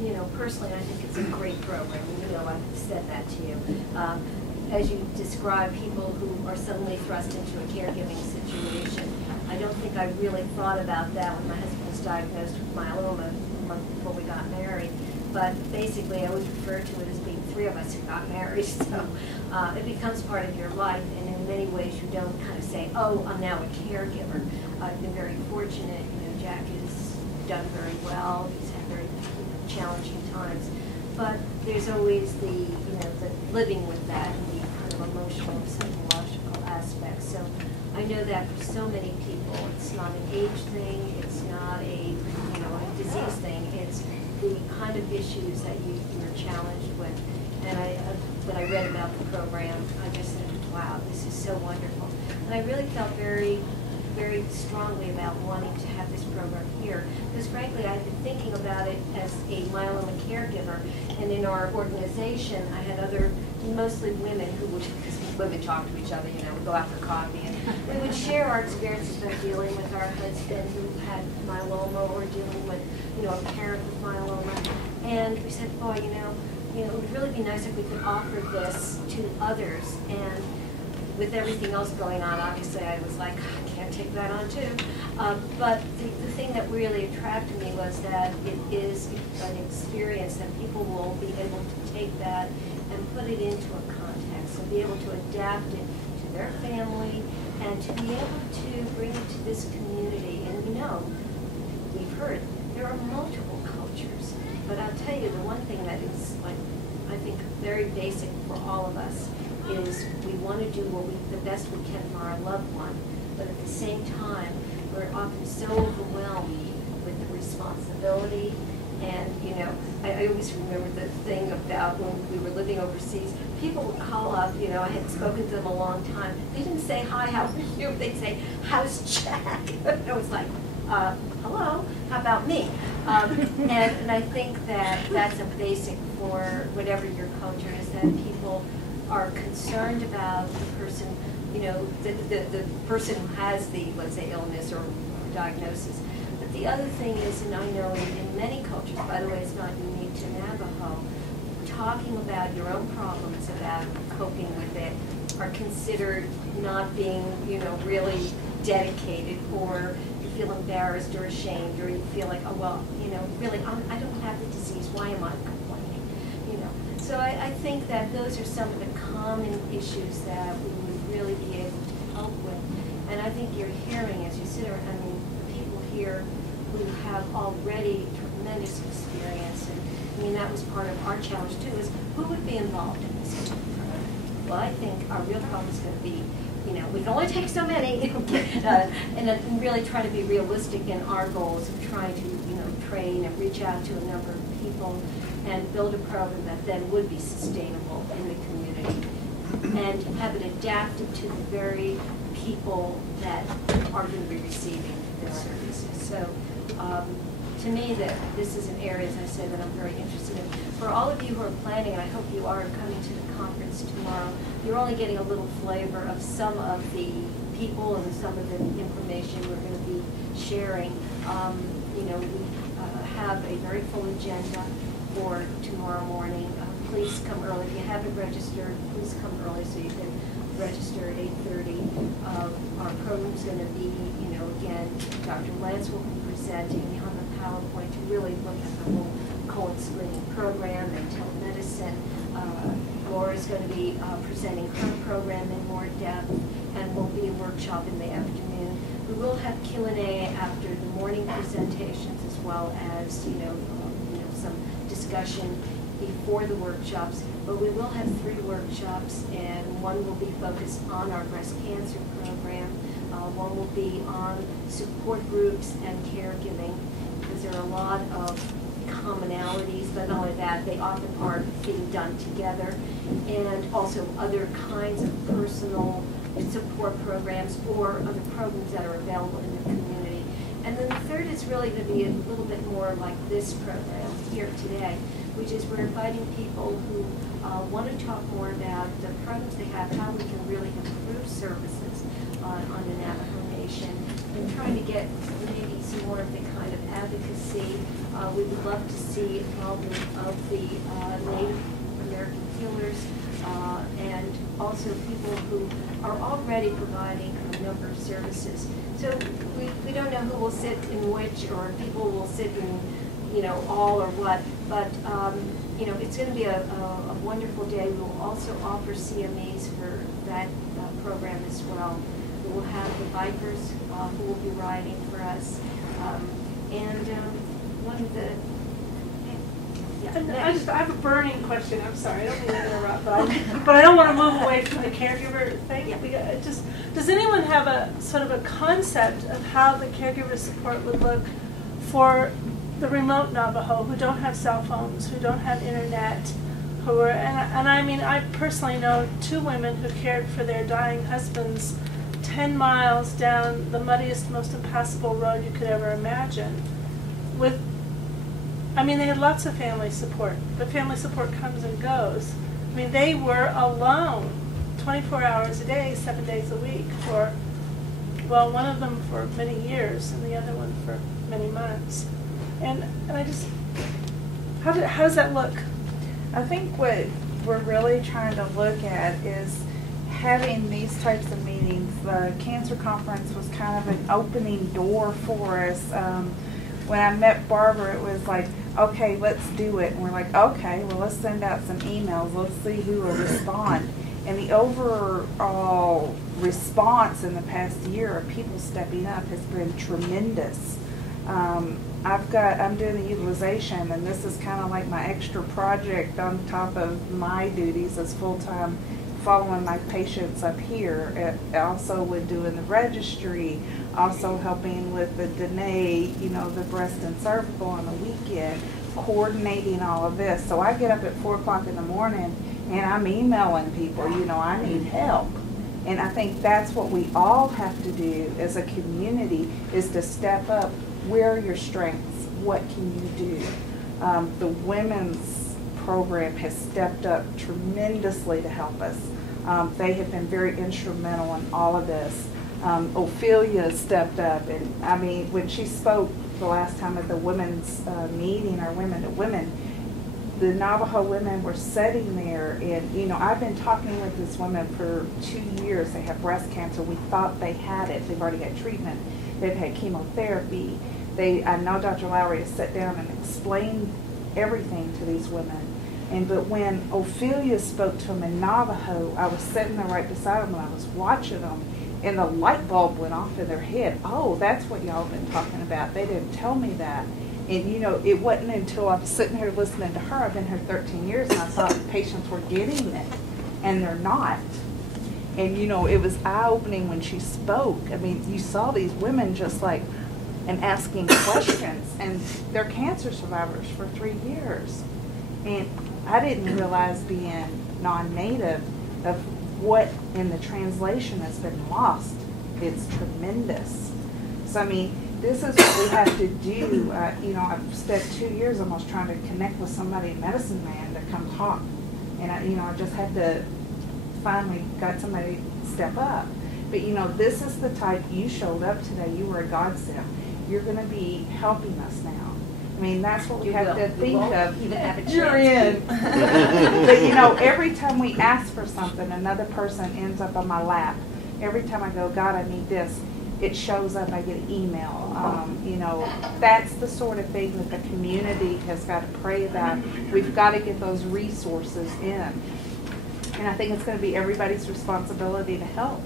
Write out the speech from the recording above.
you know, personally, I think it's a great program. You know, I've said that to you. As you describe people who are suddenly thrust into a caregiving situation, I don't think I really thought about that when my husband was diagnosed with myeloma a month before we got married. But basically, I always refer to it as being three of us who got married. So it becomes part of your life, and in many ways, you don't kind of say, "Oh, I'm now a caregiver." I've been very fortunate. You know, Jack has done very well. He's had very challenging times, but there's always the the living with that and the kind of emotional and psychological aspects. So I know that for so many people, it's not an age thing. It's not a a disease thing. It's the kind of issues that you're challenged with. And when I read about the program, I just said, wow, this is so wonderful. And I really felt very, very strongly about wanting to have this program here. Because frankly, I've been thinking about it as a myeloma caregiver. And in our organization, I had other, mostly women who would, because women talk to each other, we'd go out for coffee. And we would share our experiences of dealing with our husband who had myeloma or dealing with, a parent with myeloma. And we said, boy, it would really be nice if we could offer this to others. And with everything else going on, obviously I was like, I can't take that on too. But the thing that really attracted me was that it is an experience that people will be able to take that and put it into a context and be able to adapt it to their family and to be able to bring it to this community. And we've heard there are multiple cultures, but I'll tell you the one thing that is, I think, very basic for all of us is we want to do the best we can for our loved one, but at the same time, we're often so overwhelmed with the responsibility. And, I always remember the thing about when we were living overseas, people would call up, I had spoken to them a long time. They didn't say, hi, how are you? They'd say, how's Jack? And I was like, hello, how about me? And I think that that's a basic for whatever your culture is, that people are concerned about the person, the person who has the, let's say, illness or diagnosis. But the other thing is, and I know in many cultures, by the way, it's not unique to Navajo, talking about your own problems, about coping with it, are considered not being, really dedicated, or you feel embarrassed or ashamed, or you feel like, oh, well, really, I don't have the disease, why am I complaining? So I think that those are some of the common issues that we would really be able to help with. And I think you're hearing, as you sit around, the people here who have already tremendous experience, and that was part of our challenge too, is who would be involved in this program? Well, I think our real problem is going to be, we can only take so many, and really try to be realistic in our goals of trying to, train and reach out to a number of people and build a program that then would be sustainable in the community and have it adapted to the very people that are going to be receiving their services. So to me, this is an area, as I said, that I'm very interested in. For all of you who are planning, and I hope you are coming to the conference tomorrow, you're only getting a little flavor of some of the people and some of the information we're going to be sharing. We have a very full agenda for tomorrow morning. Please come early. If you haven't registered, please come early so you can register at 8:30. Our program's going to be, again, Dr. Lance will be presenting. We have a PowerPoint to really look at the whole colon screening program and telemedicine. Laura's going to be presenting her program in more depth, and will be a workshop in the afternoon. We will have Q&A after the morning presentations, as well as some discussion before the workshops. But we will have 3 workshops, and one will be focused on our breast cancer program. One will be on support groups and caregiving, because there are a lot of commonalities, but not only that, they often are being done together, and also other kinds of personal support programs or other programs that are available in the community. And then the third is really going to be a little bit more like this program here today, which is we're inviting people who want to talk more about the programs they have, how we can really improve services on the Navajo Nation, and trying to get maybe some more of the kind of advocacy. We would love to see involvement of the Native American healers and also people who are already providing a number of services. So we don't know who will sit in which, or people will sit in, you know, all or what, but you know, it's going to be a wonderful day. We will also offer CMEs for that program as well. We will have the bikers who will be riding for us, and one of the. Yeah, I have a burning question. I'm sorry, I don't mean to interrupt, but I don't want to move away from the caregiver thing. Yeah. Does anyone have a sort of a concept of how the caregiver support would look for the remote Navajo who don't have cell phones, who don't have internet, who are, and I mean, I personally know 2 women who cared for their dying husbands 10 miles down the muddiest, most impassable road you could ever imagine. I mean, they had lots of family support, but family support comes and goes. I mean, they were alone 24 hours a day, 7 days a week for, well, one of them for many years and the other one for many months. And I just, how does that look? I think what we're really trying to look at is having these types of meetings. The cancer conference was kind of an opening door for us. When I met Barbara, it was like, okay, let's do it. And we're like, okay, well, let's send out some emails. Let's see who will respond. And the overall response in the past year of people stepping up has been tremendous. I'm doing the utilization, and this is kind of like my extra project on top of my duties as full-time following my patients up here. Also with doing the registry, also helping with the Danae, you know, the breast and cervical on the weekend, coordinating all of this. So I get up at 4 o'clock in the morning and I'm emailing people, you know, I need help. And I think that's what we all have to do as a community, is to step up. Where are your strengths? What can you do? The women's program has stepped up tremendously to help us. They have been very instrumental in all of this. Ophelia stepped up, and I mean, when she spoke the last time at the women's meeting, our Women to Women, the Navajo women were sitting there, and you know, I've been talking with this woman for 2 years. They have breast cancer. We thought they had it. They've already got treatment. They've had chemotherapy. I know Dr. Lowry has sat down and explained everything to these women. But when Ophelia spoke to them in Navajo, I was sitting there right beside them and I was watching them, and the light bulb went off in their head. Oh, that's what y'all have been talking about. They didn't tell me that. And you know, it wasn't until I was sitting here listening to her, I've been here 13 years, and I thought patients were getting it, and they're not. And you know, it was eye-opening when she spoke. I mean, you saw these women just like, and asking questions, and they're cancer survivors for 3 years. And I didn't realize, being non-native, of what in the translation has been lost. It's tremendous. So I mean, this is what we have to do. You know, I've spent 2 years almost trying to connect with somebody in Medicine Man to come talk, and I just had to finally got somebody to step up. But you know, this is the type. You showed up today. You were a godsend. You're going to be helping us now. I mean, that's what we have to think of. Even have a chance. You're in. But you know, every time we ask for something, another person ends up on my lap. Every time I go, God, I need this, it shows up. I get an email. You know, that's the sort of thing that the community has got to pray about. We've got to get those resources in. And I think it's going to be everybody's responsibility to help.